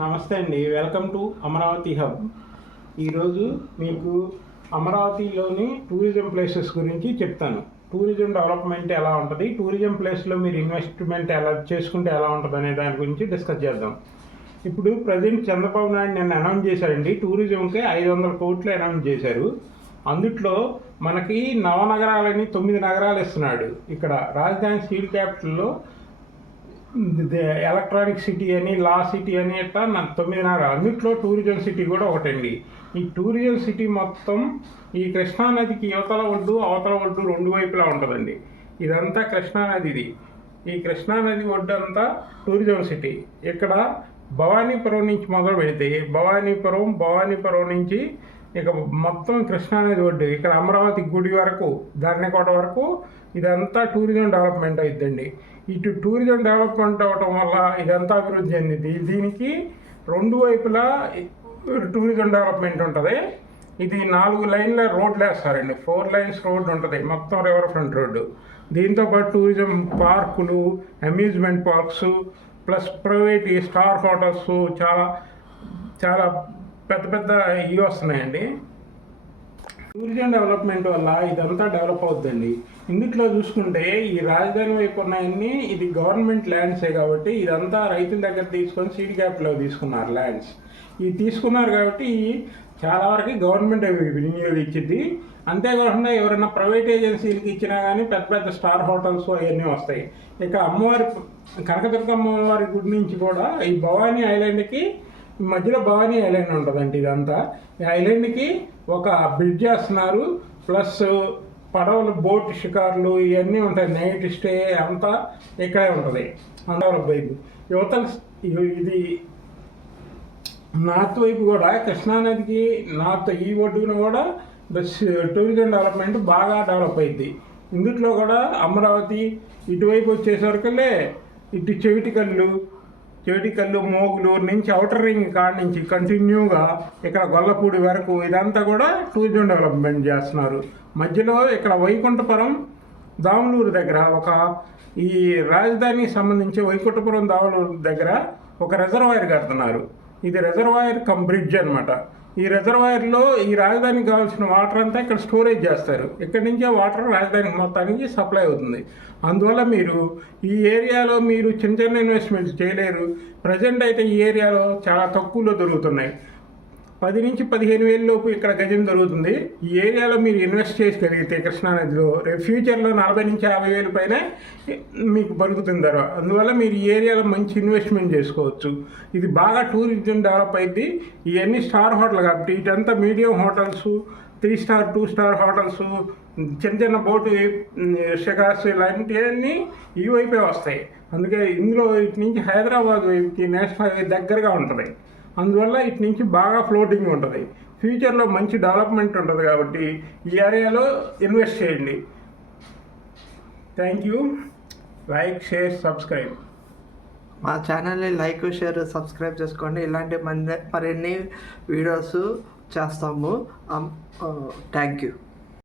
నమస్తే అండి, welcome to Amaravati hub. ఈరోజు మీకు అమరావతిలోని టూరిజం ప్లేసెస్ గురించి చెప్తాను. టూరిజం డెవలప్మెంట్ ఎలా ఉంటుంది, టూరిజం ప్లేస్లో మీరు ఇన్వెస్ట్మెంట్ ఎలా చేసుకుంటే ఎలా ఉంటుంది అనే దాని గురించి డిస్కస్ చేద్దాం. ఇప్పుడు ప్రజెంట్ చంద్రబాబు నాయుడు నిన్న అనౌన్స్ చేశారండి, టూరిజంకి 500 కోట్లు అనౌన్స్ చేశారు. అందుట్లో మనకి నవనగరాలని 9 నగరాలు ఇస్తున్నాడు. ఇక్కడ రాజధాని స్టీల్ క్యాపిటల్లో ఎలక్ట్రానిక్ సిటీ అని, లా సిటీ అని ఇట్లా 9 నగరాలు. అన్నిట్లో టూరిజం సిటీ కూడా ఒకటండి. ఈ టూరిజం సిటీ మొత్తం ఈ కృష్ణానదికి యువతల ఒడ్డు అవతల ఒడ్డు రెండు వైపులా ఉంటుందండి. ఇదంతా కృష్ణానదిది. ఈ కృష్ణానది ఒడ్డు అంతా టూరిజం సిటీ. ఇక్కడ భవానీపురం నుంచి మొదలు పెడితే భవానీపురం నుంచి ఇక మొత్తం కృష్ణానది ఒడ్డు, ఇక్కడ అమరావతి గుడి వరకు, ధర్నికోట వరకు ఇదంతా టూరిజం డెవలప్మెంట్ అవుతుందండి. ఇటు టూరిజం డెవలప్మెంట్ అవ్వటం వల్ల ఇదంతా అభివృద్ధి చెందింది. దీనికి రెండు వైపులా టూరిజం డెవలప్మెంట్ ఉంటుంది. ఇది 4 లైన్ల రోడ్లు వేస్తారండి, 4 లైన్స్ రోడ్డు ఉంటుంది, మొత్తం రివర్ ఫ్రంట్ రోడ్డు. దీంతోపాటు టూరిజం పార్కులు, amusement parks, plus private star hotels, చాలా చాలా పెద్ద పెద్ద ఇవి వస్తున్నాయండి. టూరిజం డెవలప్మెంట్ వల్ల ఇదంతా డెవలప్ అవుతుందండి. ఇందుట్లో చూసుకుంటే ఈ రాజధాని వైపు ఉన్నాయన్నీ ఇది గవర్నమెంట్ ల్యాండ్సే కాబట్టి ఇదంతా రైతుల దగ్గర తీసుకొని సీడ్ క్యాపిటల్లో తీసుకున్నారు ల్యాండ్స్. ఇవి తీసుకున్నారు కాబట్టి చాలా వరకు గవర్నమెంట్ వినియోగించింది. అంతేకాకుండా ఎవరైనా ప్రైవేట్ ఏజెన్సీలకి ఇచ్చినా కానీ పెద్ద పెద్ద స్టార్ హోటల్స్ అవన్నీ వస్తాయి. ఇక అమ్మవారి కనకదుర్గ అమ్మవారి గుడి నుంచి కూడా ఈ భవానీ ఐలాండ్కి మధ్యలో భవానీ ఐలాండ్ ఉంటుందండి. ఇదంతా ఈ ఐలాండ్కి ఒక బ్రిడ్జ్ చేస్తున్నారు, ప్లస్ పడవలు, బోట్ షికార్లు ఇవన్నీ ఉంటాయి. నైట్ స్టే అంతా ఇక్కడే ఉంటుంది. డెవలప్ వైపు యువతల ఇది నార్త్ వైపు కూడా కృష్ణానదికి నార్త్ ఈ ఒడ్డున కూడా టూరిజం డెవలప్మెంట్ బాగా డెవలప్ అయింది. ఇందుట్లో కూడా అమరావతి ఇటువైపు వచ్చేసరికలే ఇటు చెవిటికల్లు మోగులూరు నుంచి ఔటర్ రింగ్ కాడ నుంచి కంటిన్యూగా ఇక్కడ గొల్లపూడి వరకు ఇదంతా కూడా టూరిజం డెవలప్మెంట్ చేస్తున్నారు. మధ్యలో ఇక్కడ వైకుంఠపురం దాములూరు దగ్గర ఈ రాజధానికి సంబంధించి వైకుంఠపురం దాములూరు దగ్గర ఒక రిజర్వాయర్ కడుతున్నారు. ఇది రిజర్వాయర్ కమ్ బ్రిడ్జ్ అనమాట. ఈ రిజర్వాయర్లో ఈ రాజధానికి కావాల్సిన వాటర్ అంతా ఇక్కడ స్టోరేజ్ చేస్తారు. ఇక్కడి నుంచే వాటర్ రాజధానికి మొత్తానికి సప్లై అవుతుంది. అందువల్ల మీరు ఈ ఏరియాలో మీరు చిన్న చిన్న ఇన్వెస్ట్మెంట్స్ చేయలేరు. ప్రజెంట్ అయితే ఈ ఏరియాలో చాలా తక్కువలో దొరుకుతున్నాయి. 10 నుంచి 15 వేల లోపు ఇక్కడ గజం దొరుకుతుంది. ఈ ఏరియాలో మీరు ఇన్వెస్ట్ చేయగలిగితే కృష్ణానదిలో రేపు ఫ్యూచర్లో 40 నుంచి 50 వేల పైన మీకు పలుకుతుంది. అందువల్ల మీరు ఈ ఏరియాలో మంచి ఇన్వెస్ట్మెంట్ చేసుకోవచ్చు. ఇది బాగా టూరిజం డెవలప్ అయింది. ఇవన్నీ స్టార్ హోటల్ కాబట్టి ఇటంతా medium hotels, 3 star 2 star hotels, చిన్న చిన్న బోటు షికార్స్ ఇలాంటివన్నీ ఈ వైపే వస్తాయి. అందుకే ఇందులో ఇటు నుంచి హైదరాబాద్ వైపుకి నేషనల్ హైవే దగ్గరగా ఉంటుంది. అందువల్ల ఇటు నుంచి బాగా ఫ్లోటింగ్ ఉంటుంది. ఫ్యూచర్లో మంచి డెవలప్మెంట్ ఉంటుంది కాబట్టి ఈ ఏరియాలో ఇన్వెస్ట్ చేయండి. Thank you. Like, share, subscribe. మా ఛానల్ని లైక్, షేర్, సబ్స్క్రైబ్ చేసుకోండి. ఇలాంటి మరిన్ని వీడియోస్ చేస్తాము. Thank you.